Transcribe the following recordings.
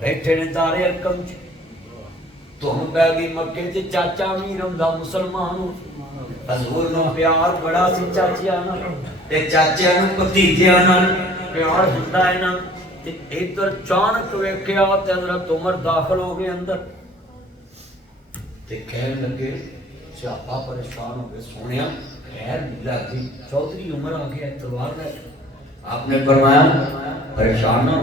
بیٹھے نے دارے ارکم تو ہم پہ گئی مکے چ چاچا امیر ہوندا مسلمان حضور نو پیار بڑا سی چاچیاں نال تے چاچیاں نو بھتیجیاں نال پیار ہوندا ہے نا تے ادھر چانک ویکھیا تے حضرت عمر داخل ہو گئے اندر تے کہن لگے صحابہ پریشان ہو گئے سونیا خیر ملا جی چودھری عمر آ گیا تلوار لے آپ نے فرمایا پریشان نہ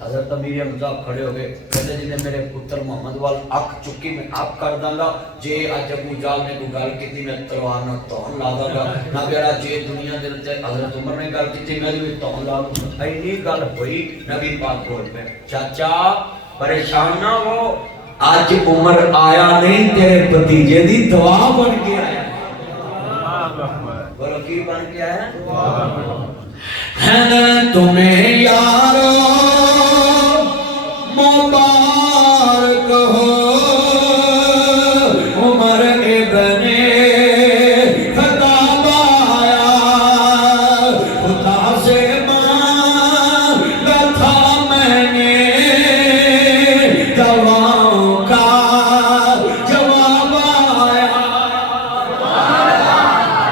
حضرت امیر حمزہ کھڑے ہو گئے کہتے جی نے میرے پتر محمد وال اکھ چکی میں آپ کر داں گا جے اج ابو جہل نے کوئی گل کیتی میں تلوار نہ تون لا داں گا نہ بیڑا جے دنیا دے تے حضرت عمر نے گل کیتی میں بھی تون لا دوں گا اینی گل ہوئی نبی پاک بول پے چاچا پریشان نہ ہو آج عمر آیا نہیں تیرے بھتیجے دی دعا بن کے آیا بولو کی بن کے آیا ہے تمہیں یارو مبارک ہو عمر ابن خطاب آیا خدا سے مانگا تھا میں نے دعاؤں کا جواب آیا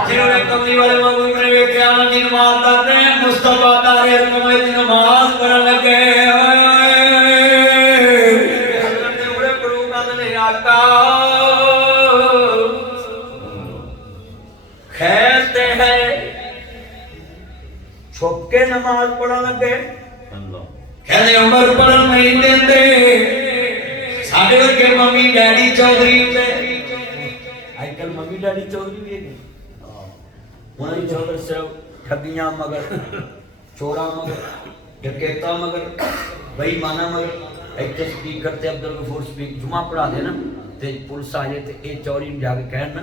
جنہوں نے کملی والے محبوب نے بھی قیامت کی نماز پڑھتے ہیں مصطفیٰ دارے ارکمہ کی نماز پڑھنے لگے کھیلتے ہیں چھپ کے نماز پڑھا لگے کہنے عمر پڑھن نہیں دیندے ساڈے ورگے ممی ڈیڈی چودھری ہوندے اج کل ممی ڈیڈی چودھری بھی ہے انہاں دی چودھر صرف ٹھگیاں مگر چورا مگر ڈکیتا مگر بے ایمانہ مگر ایک سپیکر تے عبدالغفور سپیک جمعہ پڑھا دے نا تے پولیس آ جائے تے اے چوری میں جا کے کہن نا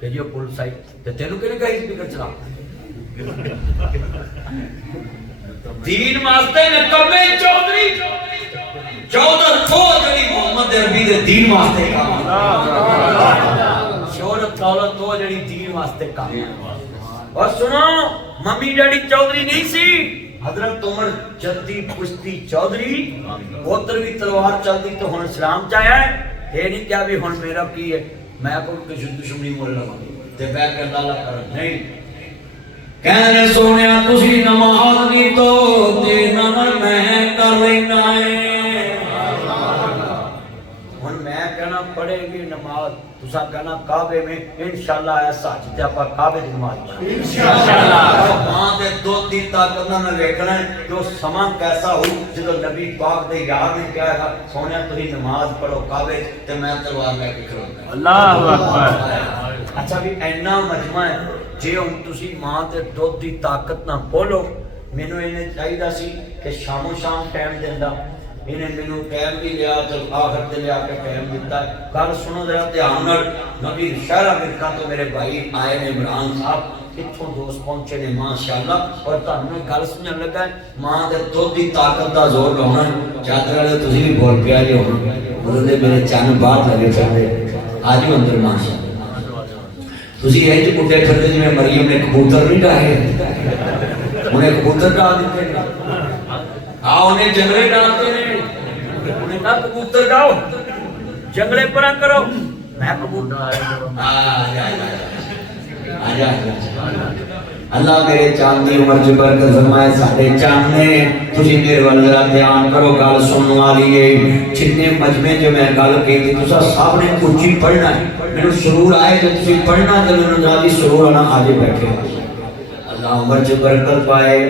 کہ جو پولیس آئی تے تینوں کہنے کہا سپیکر چلا دین واسطے نکمے چودھری چودھر تھو جڑی محمد عربی دے دین واسطے کام شہرت دولت تو جڑی دین واسطے کام اور سنو ممی ڈیڈی چودھری نہیں سی حضرت عمر جدی پشتی چودھری پوتر بھی تلوار چلتی تو ہن اسلام چاہیا ہے یہ نہیں کیا بھی ہن میرا کی ہے میں کو کسی دشمنی مول لگا تے بیٹھ کے اللہ کر نہیں کہنے سونیا تسی نماز نہیں تو تے نہ میں کر لینا ہے ہن میں کہنا پڑھے گی نماز تسا کہنا کعبے میں انشاءاللہ ایسا جتے اپا کعبے دی نماز پڑھیں انشاءاللہ ماں دے دو تین طاقت نہ دیکھنا ہے جو سما کیسا ہو جدو نبی پاک دے یار نے کہا ہے سونیا تسی نماز پڑھو کعبے تے میں تلوار لے کے کھڑوں اللہ اکبر اچھا بھی اینا مجمع ہے جے ہن تسی ماں دے دودھ دی طاقت نہ بولو مینوں انہیں چاہیدا سی کہ شام و شام ٹائم دیندا انہیں مینوں ٹائم بھی لیا تو آخر تے لیا کے ٹائم دیتا ہے گل سنو ذرا دھیان نال نبی شہرہ مرکا تو میرے بھائی آئے نے عمران صاحب اتھوں دوست پہنچے نے ماشاءاللہ اور تانوں گل سمجھن لگا ہے ماں دے دودھ دی طاقت دا زور لاؤنا ہے چادر والے تسی بھی بول پیا جی ہن اودے میرے چن باہر لگے پھردے آ جاؤ اندر ماشاءاللہ تسی انج کٹے پھردے جویں مریم نے کبوتر نہیں ڈائے انہیں کبوتر ڈال دیتے انہیں جنگلے ڈالتے ہیں انہیں کہا کبوتر ڈاؤ جنگلے پرا کرو میں کبوتر اللہ میرے چاند دی عمر چ برکت فرمائے ساڈے چاند نے تسی میرے ول ذرا دھیان کرو گل سنن والی ہے جتنے مجمع جو میں گل کیتی تسا سب نے اونچی پڑھنا ہے مینوں سرور آئے جو تسی پڑھنا تے مینوں ذرا سرور آنا آج بیٹھے اللہ عمر چ برکت پائے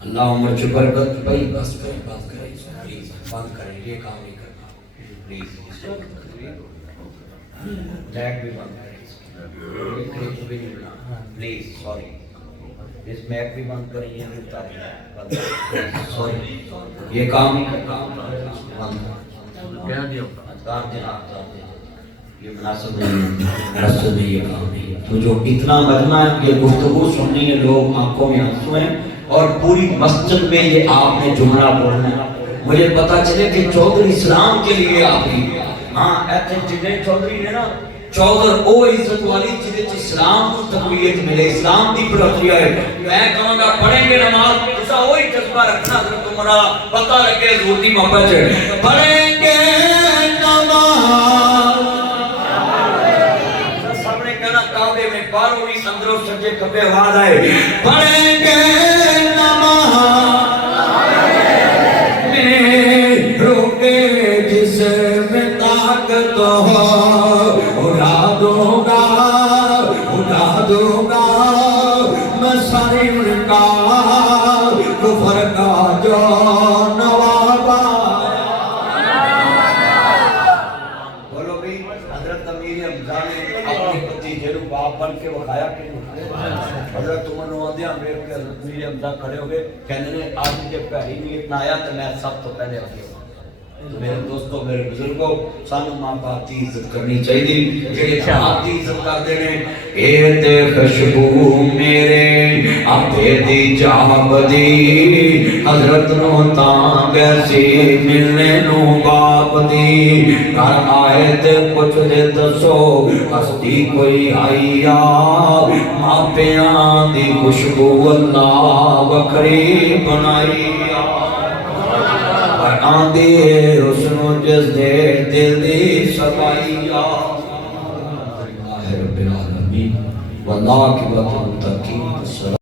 اللہ عمر چ برکت پائی بس کریں بات کریں پلیز بند کریں یہ کام نہیں کرنا پلیز ٹیگ بھی بند کریں بھی نہیں بنا پلیز سوری اس میک بھی بند کریں یہ نہیں اتاریں سوری یہ کام نہیں کرنا بند کیا دیا کام جناب یہ مناسب نہیں یہ کام نہیں تو جو اتنا مجمع ہے یہ گفتگو سننی ہے لوگ آنکھوں میں آنسو ہیں اور پوری مسجد میں یہ آپ نے جملہ بولنا ہے مجھے پتا چلے کہ چودھری اسلام کے لیے آپ ہی ہاں ایسے جنہیں چودھری نے نا چودھر او عزت والی جنہیں اسلام کو تقویت ملے اسلام دی پرکریا ہے میں کہوں گا پڑھیں گے نماز لہذا وہی جذبہ رکھنا حضرت عمرہ پتہ لگے حضور دی محبت چ پڑھیں گے نماز سامنے کہنا کعبے میں پاروں بھی اندروں سجے کھبے آواز آئے پڑھیں گے نماز میں روکے جسم طاقت ہو اڑا دوں گا میں ساری ان کا کفر کا جو نواب بولو بھی حضرت امیر حمزہ نے اپنی بھتیجے کو باپ بن کے بخایا کہ حضرت عمر نوادیاں میرے کے حضرت امیر حمزہ کھڑے ہو گئے کہنے نے آج مجھے پہلی نیت نہ آیا تو میں سب تو پہلے آگے ہوں میرے دوستوں میرے بزرگوں سانو ماں باپ کی عزت کرنی چاہیے جڑے آپ کی عزت کرتے ہیں اے تے خوشبو میرے اپے دی جاب دی حضرت نو تاں گیسی ملنے نو باپ دی گھر آئے تے کچھ دے دسو ہستی کوئی آئی آ ماپیاں دی خوشبو اللہ وکری بنائی آندی حسنو جس دے دل دی صفائی اللہ رب العالمین واللہ کی بات متقین